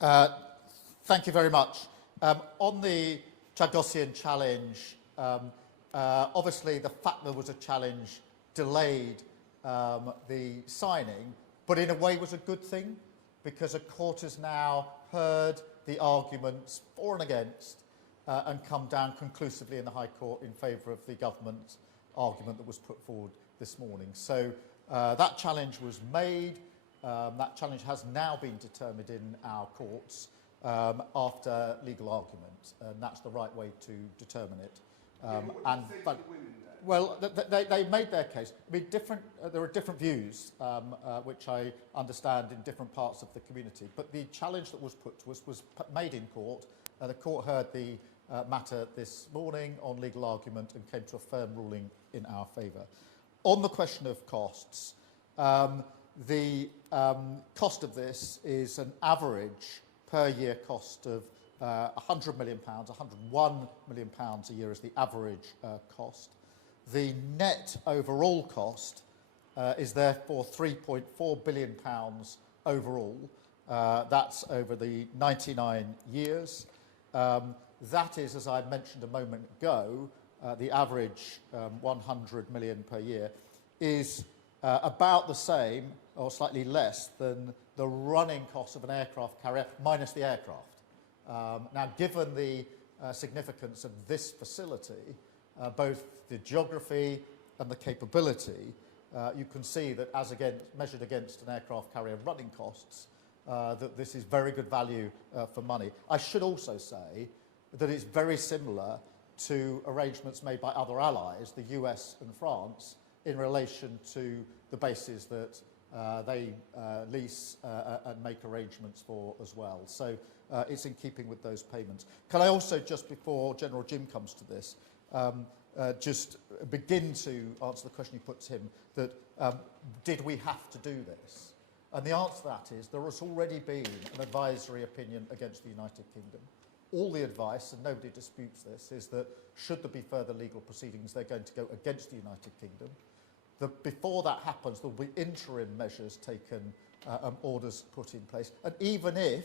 Uh, Thank you very much. On the Chagosian challenge, obviously the fact there was a challenge delayed the signing, but in a way was a good thing because a court has now heard the arguments for and against and come down conclusively in the High Court in favour of the government's argument that was put forward this morning. So that challenge was made. That challenge has now been determined in our courts after legal argument, and that's the right way to determine it. Well, they made their case. I mean, there are different views, which I understand in different parts of the community. But the challenge that was put to us was made in court. The court heard the matter this morning on legal argument and came to a firm ruling in our favour. On the question of costs, the cost of this is an average per year cost of £100 million, £101 million a year is the average cost. The net overall cost is therefore £3.4 billion overall. That's over the 99 years. That is, as I mentioned a moment ago, the average 100 million per year is about the same or slightly less than the running cost of an aircraft carrier minus the aircraft. Now, given the significance of this facility, both the geography and the capability, you can see that as measured against an aircraft carrier running costs, that this is very good value for money. I should also say that it's very similar to arrangements made by other allies, the US and France, in relation to the bases that they lease and make arrangements for as well. So it's in keeping with those payments. Can I also, just before General Jim comes to this, just begin to answer the question you put to him, that did we have to do this? And the answer to that is there has already been an advisory opinion against the United Kingdom. All the advice, and nobody disputes this, is that should there be further legal proceedings, they're going to go against the United Kingdom. That before that happens, there will be interim measures taken, orders put in place. And even if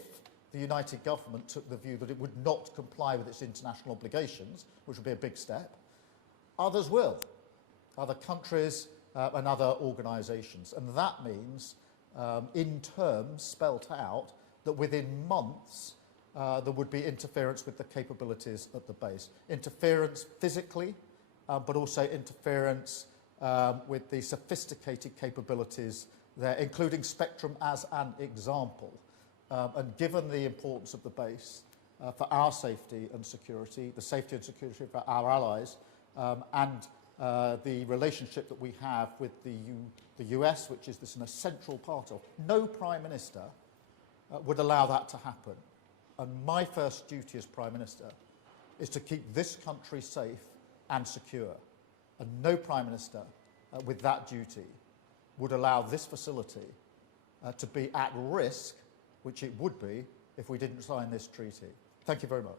the United Government took the view that it would not comply with its international obligations, which would be a big step, others will, other countries and other organisations. And that means, in terms spelt out, that within months there would be interference with the capabilities at the base. Interference physically, but also interference with the sophisticated capabilities there, including spectrum as an example. And given the importance of the base for our safety and security, the safety and security for our allies, and the relationship that we have with the US, which is this an essential part of, no Prime Minister would allow that to happen. And my first duty as Prime Minister is to keep this country safe and secure. And no Prime Minister with that duty would allow this facility to be at risk, which it would be if we didn't sign this treaty. Thank you very much.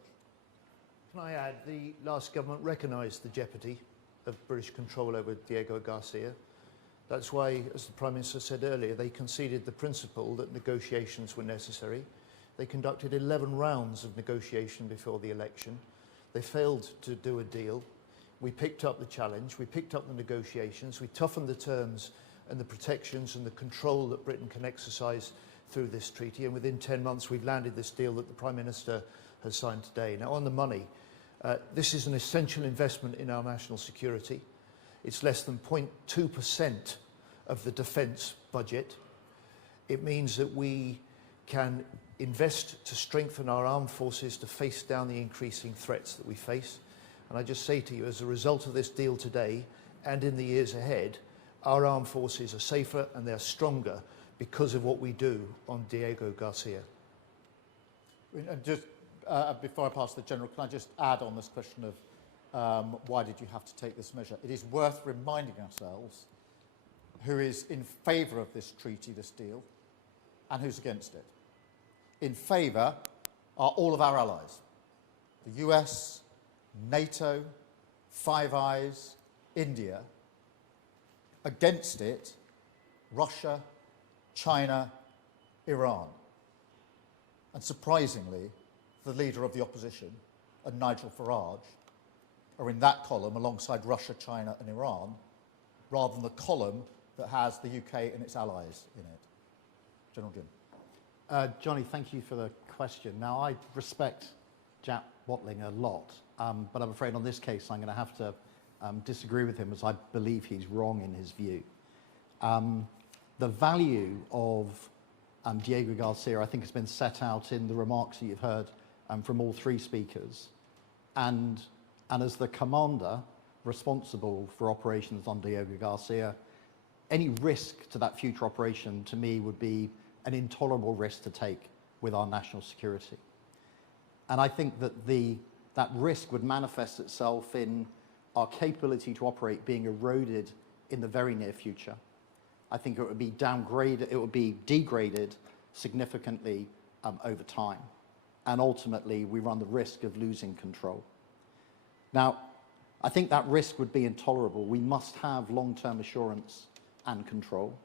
Can I add, the last government recognised the jeopardy of British control over Diego Garcia. That's why, as the Prime Minister said earlier, they conceded the principle that negotiations were necessary. They conducted 11 rounds of negotiation before the election. They failed to do a deal. We picked up the challenge, we picked up the negotiations, we toughened the terms and the protections and the control that Britain can exercise through this treaty, and within 10 months we've landed this deal that the Prime Minister has signed today. Now, on the money, this is an essential investment in our national security. It's less than 0.2% of the defence budget. It means that we can invest to strengthen our armed forces to face down the increasing threats that we face. And I just say to you, as a result of this deal today and in the years ahead, our armed forces are safer and they're stronger because of what we do on Diego Garcia. And just before I pass to the General, can I just add on this question of why did you have to take this measure? It is worth reminding ourselves who is in favour of this treaty, this deal, and who's against it. In favour are all of our allies, the US, NATO, Five Eyes, India. Against it, Russia, China, Iran. and surprisingly, the leader of the opposition and Nigel Farage are in that column alongside Russia, China and Iran, rather than the column that has the UK and its allies in it. General Jim. Johnny, thank you for the question. Now, I respect Jack Watling a lot, but I'm afraid on this case I'm going to have to disagree with him, as I believe he's wrong in his view. The value of Diego Garcia, I think, has been set out in the remarks that you've heard from all three speakers. And as the commander responsible for operations on Diego Garcia, any risk to that future operation, to me, would be an intolerable risk to take with our national security. And I think that that risk would manifest itself in our capability to operate being eroded in the very near future. I think it would be downgraded, it would be degraded significantly over time. And ultimately, we run the risk of losing control. Now, I think that risk would be intolerable. We must have long-term assurance and control.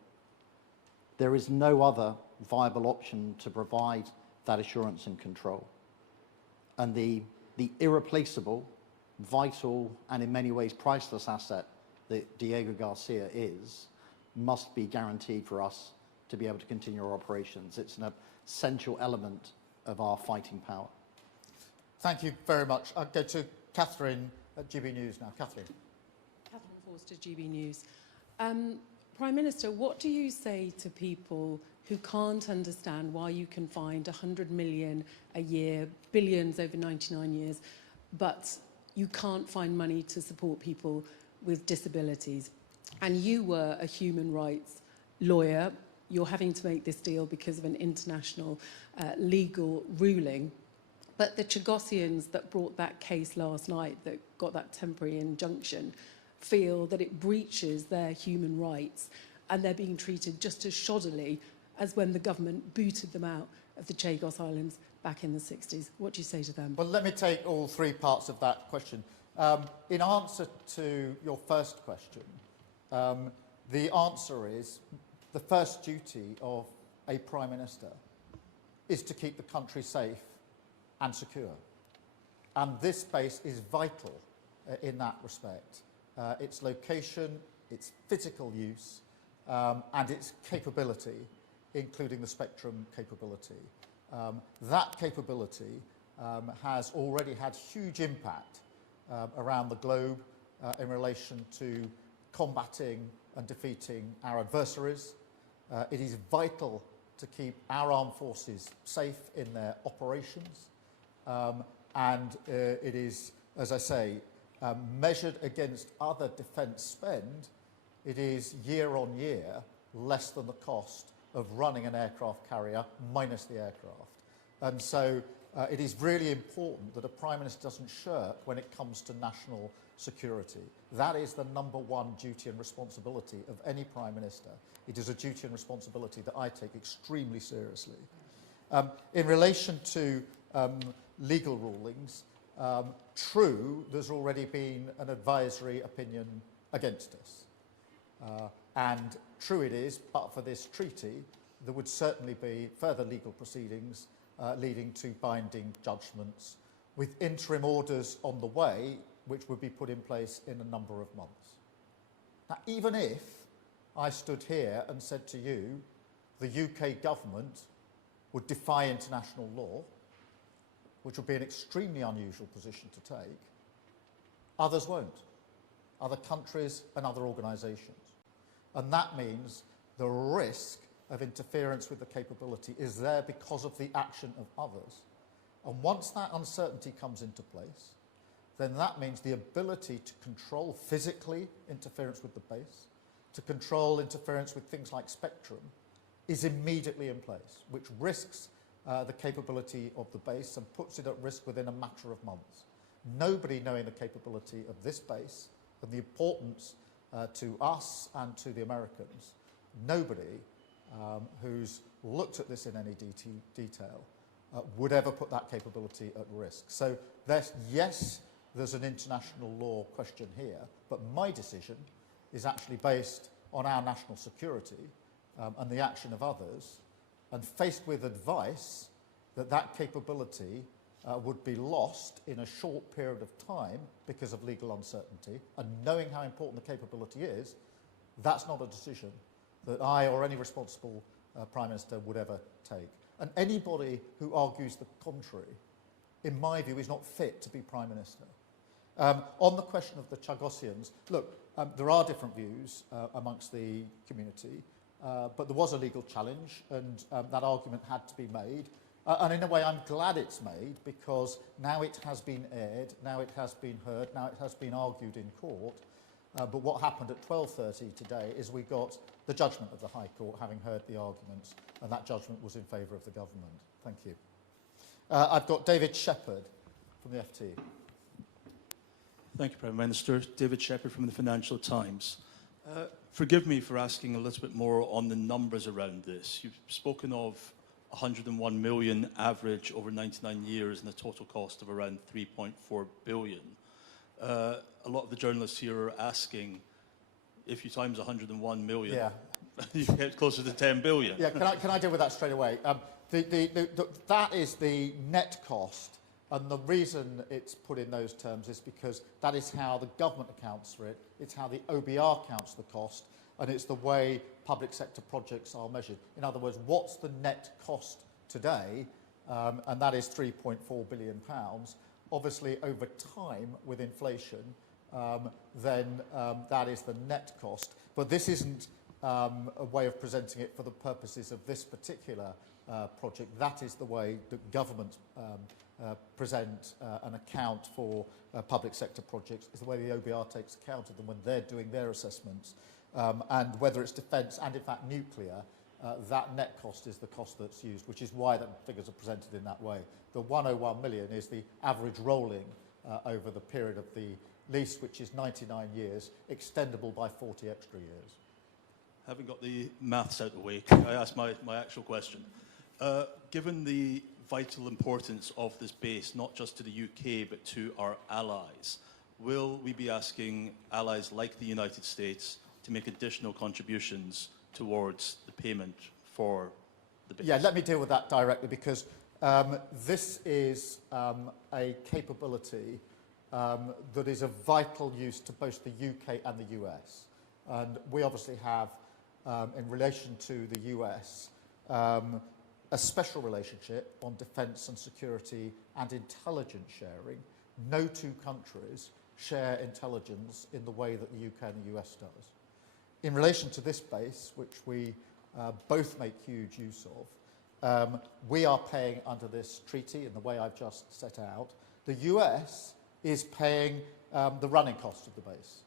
There is no other viable option to provide that assurance and control. And the irreplaceable, vital, and in many ways priceless asset that Diego Garcia is, must be guaranteed for us to be able to continue our operations. It's an essential element of our fighting power. Thank you very much. I'll go to Catherine at GB News now. Catherine. Catherine Forster, GB News. Prime Minister, what do you say to people who can't understand why you can find 100 million a year, billions over 99 years, but you can't find money to support people with disabilities? And you were a human rights lawyer. You're having to make this deal because of an international legal ruling. But the Chagosians that brought that case last night, that got that temporary injunction, feel that it breaches their human rights, and they're being treated just as shoddily as when the government booted them out of the Chagos Islands back in the 60s. What do you say to them? Well, let me take all three parts of that question. In answer to your first question, the answer is the first duty of a Prime Minister is to keep the country safe and secure. And this base is vital in that respect. Its location, its physical use, and its capability, including the spectrum capability. That capability has already had huge impact around the globe in relation to combating and defeating our adversaries. It is vital to keep our armed forces safe in their operations. And it is, as I say, measured against other defence spend, it is year on year less than the cost of running an aircraft carrier minus the aircraft. And so it is really important that a Prime Minister doesn't shirk when it comes to national security. That is the number one duty and responsibility of any Prime Minister. It is a duty and responsibility that I take extremely seriously. In relation to legal rulings, true, there's already been an advisory opinion against us. And true it is, but for this treaty, there would certainly be further legal proceedings leading to binding judgments with interim orders on the way, which would be put in place in a number of months. Now, even if I stood here and said to you, the UK government would defy international law, which would be an extremely unusual position to take, others won't. Other countries and other organisations. And that means the risk of interference with the capability is there because of the action of others. And once that uncertainty comes into place, then that means the ability to control physically interference with the base, to control interference with things like spectrum, is immediately in place, which risks the capability of the base and puts it at risk within a matter of months. Nobody knowing the capability of this base and the importance to us and to the Americans, nobody who's looked at this in any detail would ever put that capability at risk. So yes, there's an international law question here, but my decision is actually based on our national security and the action of others. And faced with advice that capability would be lost in a short period of time because of legal uncertainty, and knowing how important the capability is, that's not a decision that I or any responsible Prime Minister would ever take. And anybody who argues the contrary, in my view, is not fit to be Prime Minister. On the question of the Chagosians, look, there are different views amongst the community, but there was a legal challenge, and that argument had to be made. And in a way, I'm glad it's made, because now it has been aired, now it has been heard, now it has been argued in court. But what happened at 12:30 today is we got the judgment of the High Court, having heard the arguments, and that judgment was in favour of the government. Thank you. I've got David Shepherd from the FT. Thank you, Prime Minister. David Shepherd from the Financial Times. Forgive me for asking a little bit more on the numbers around this. You've spoken of 101 million average over 99 years and a total cost of around 3.4 billion. A lot of the journalists here are asking, if you times 101 million, you get closer to 10 billion. Yeah, can I deal with that straight away? That is the net cost, and the reason it's put in those terms is because that is how the government accounts for it, it's how the OBR counts the cost, and it's the way public sector projects are measured. In other words, what's the net cost today? And that is £3.4 billion. Obviously, over time, with inflation, then that is the net cost. But this isn't a way of presenting it for the purposes of this particular project. That is the way that government present an account for public sector projects. It's the way the OBR takes account of them when they're doing their assessments. And whether it's defence and, in fact, nuclear, that net cost is the cost that's used, which is why the figures are presented in that way. The 101 million is the average rolling over the period of the lease, which is 99 years, extendable by 40 extra years. Having got the maths out of the way, can I ask my actual question? Given the vital importance of this base, not just to the UK, but to our allies, will we be asking allies like the United States to make additional contributions towards the payment for the base? Yeah, let me deal with that directly, because this is a capability that is of vital use to both the UK and the US. And we obviously have, in relation to the US, a special relationship on defence and security and intelligence sharing. No two countries share intelligence in the way that the UK and the US does. In relation to this base, which we both make huge use of, we are paying under this treaty in the way I've just set out. The US is paying the running costs of the base,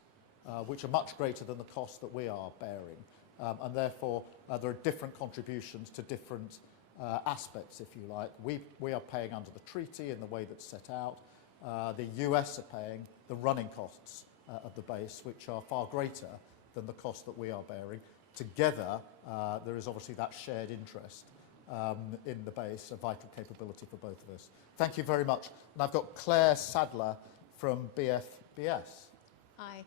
which are much greater than the cost that we are bearing. And therefore, there are different contributions to different aspects, if you like. We are paying under the treaty in the way that's set out. The US are paying the running costs of the base, which are far greater than the cost that we are bearing. Together, there is obviously that shared interest in the base, a vital capability for both of us. Thank you very much. And I've got Claire Sadler from BFBS. Hi.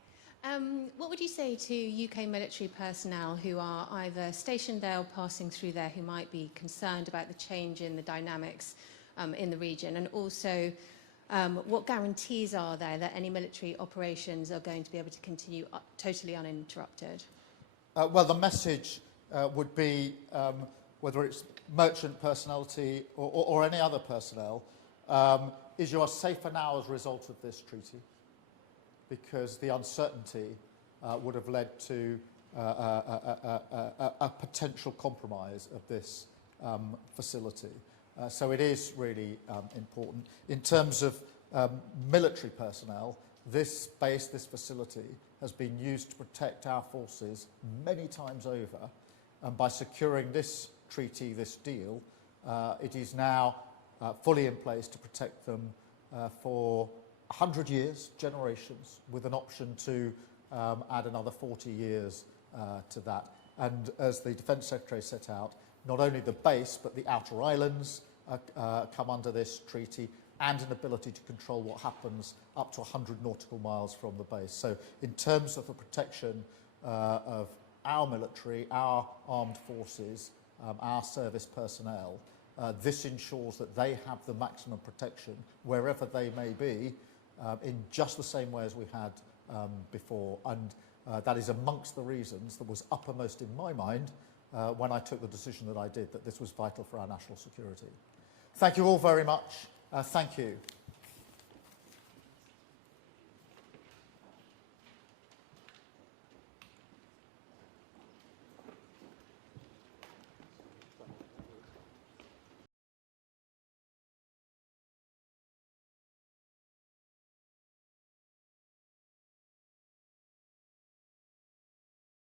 What would you say to UK military personnel who are either stationed there or passing through there, who might be concerned about the change in the dynamics in the region? And also, what guarantees are there that any military operations are going to be able to continue totally uninterrupted? Well, the message would be, whether it's merchant personality or any other personnel, is you are safer now as a result of this treaty, because the uncertainty would have led to a potential compromise of this facility. So it is really important. In terms of military personnel, this base, this facility, has been used to protect our forces many times over. And by securing this treaty, this deal, it is now fully in place to protect them for 100 years, generations, with an option to add another 40 years to that. And as the Defence Secretary set out, not only the base, but the outer islands come under this treaty, and an ability to control what happens up to 100 nautical miles from the base. So in terms of the protection of our military, our armed forces, our service personnel, This ensures that they have the maximum protection wherever they may be, in just the same way as we had before. And that is amongst the reasons that was uppermost in my mind when I took the decision that I did, that this was vital for our national security. Thank you all very much. Thank you.